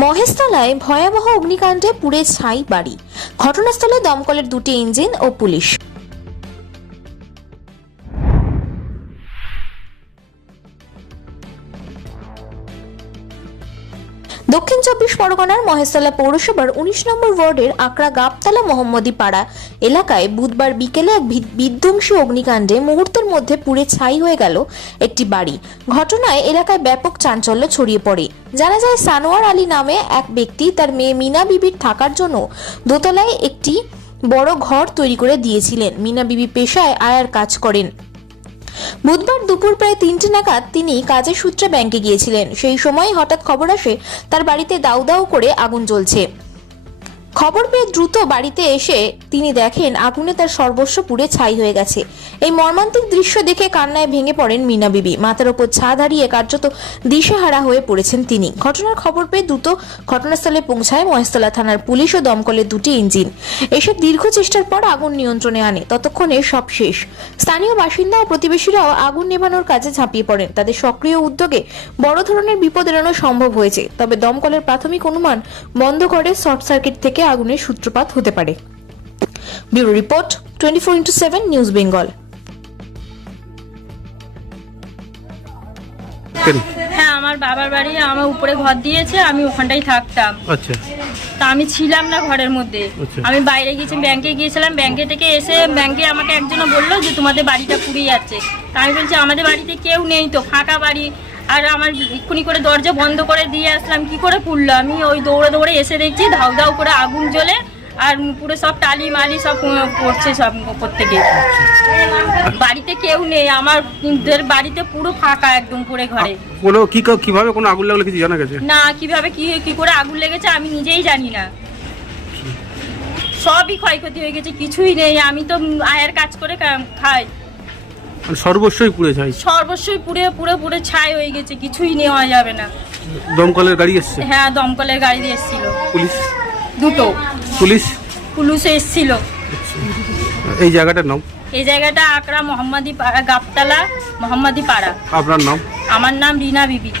মহেশতলায় ভয়াবহ অগ্নিকাণ্ডে পুড়ে ছাই বাড়ি। ঘটনাস্থলে দমকলের 2টি ইঞ্জিন ও পুলিশ। দক্ষিণ 24 পরগনার মহেশতলা পৌরসভার 19 নম্বর ওয়ার্ডের আকড়া গাবতলা মোহাম্মদী পাড়া এলাকায় বুধবার বিকেলে এক বিধ্বংসী অগ্নিকাণ্ডে মুহূর্তের মধ্যে পুড়ে ছাই হয়ে গেল একটি বাড়ি। ঘটনায় এলাকায় ব্যাপক চাঞ্চল্য ছড়িয়ে পড়ে। জানা যায়, সানোয়ার আলী নামে এক ব্যক্তি তার মেয়ে মিনা বিবির থাকার জন্য দোতলায় একটি বড় ঘর তৈরি করে দিয়েছিলেন। মিনা বিবি পেশায় আয়ার কাজ করেন। বুধবার দুপুর প্রায় 3টে নাগাদ তিনি কাজের সূত্রে ব্যাংকে গিয়েছিলেন। সেই সময় হঠাৎ খবর আসে তার বাড়িতে দাউ দাউ করে আগুন জ্বলছে। খবর পেয়ে দ্রুত বাড়িতে এসে তিনি দেখেন আগুনে তার সর্বস্ব পুড়ে ছাই হয়ে গেছে। এই মর্মান্তিক দৃশ্য দেখে কান্নায় ভেঙে পড়েন মিনা বিবি। মাথার ওপর ছাদ হারিয়ে কার্যত দিশেহারা হয়ে পড়েছেন তিনি। ঘটনার খবর পেয়ে দ্রুত ঘটনাস্থলে পৌঁছায় মহেশতলা থানার পুলিশ ও দমকলের 2টি ইঞ্জিন। এসব দীর্ঘ চেষ্টার পর আগুন নিয়ন্ত্রণে আনে। ততক্ষণে সব শেষ। স্থানীয় বাসিন্দা ও প্রতিবেশীরাও আগুন নেভানোর কাজে ঝাঁপিয়ে পড়েন। তাদের সক্রিয় উদ্যোগে বড় ধরনের বিপদ এড়ানো সম্ভব হয়েছে। তবে দমকলের প্রাথমিক অনুমান বন্ধ করে শর্ট সার্কিট থেকে আগুনের সূত্রপাত হতে পারে। Bureau report 24x7 news Bengal. হ্যাঁ, আমার বাবার বাড়ি আমার উপরে ঘর দিয়েছে, আমি ওখানটাই থাকতাম। আচ্ছা। তা আমি ছিলাম না ঘরের মধ্যে। আমি বাইরে গিয়েছি, ব্যাংকে গিয়েছিলাম। ব্যাংকে থেকে এসে ব্যাংকে আমাকে একজন বললো যে তোমাদের বাড়িটা পুড়ে যাচ্ছে। তা আমি বলছি আমাদের বাড়িতে কেউ নেই তো, ফাঁকা বাড়ি। আর আমার এক্ষুনি করে দরজা বন্ধ করে দিয়ে আসলাম, কি করে পুড়লো। আমি ওই দৌড়ে দৌড়ে এসে দেখছি ধাউ ধাউ করে আগুন জ্বলে আর পুরো সব টালি মালি সব পড়ছে সব উপর থেকে। বাড়িতে কেউ নেই, আমাদের বাড়িতে পুরো ফাঁকা একদম পুরো ঘরে। কোনো কিভাবে কোনো আগুন লাগলো কিছু জানা গেছে না? কিভাবে কি করে আগুন লেগেছে আমি নিজেই জানি না। সবই ক্ষয়ক্ষতি হয়ে গেছে, কিছুই নেই। আমি তো আয়ের কাজ করে খাই। সর্বস্বই পুড়ে ছাই। সর্বস্বই পুড়ে পুরো পুরো ছাই হয়ে গেছে, কিছুই নেওয়া যাবে না। দমকলের গাড়ি এসেছে? হ্যাঁ, দমকলের গাড়ি এসেছিল। পুলিশ? দুটো পুলিশ এসেছিল। এই জায়গাটার নাম? এই জায়গাটা আকড়া মোহাম্মদী পাড়া, গাবতলা মোহাম্মদী পাড়া। আপনার নাম? আমার নাম রিনা বিবি।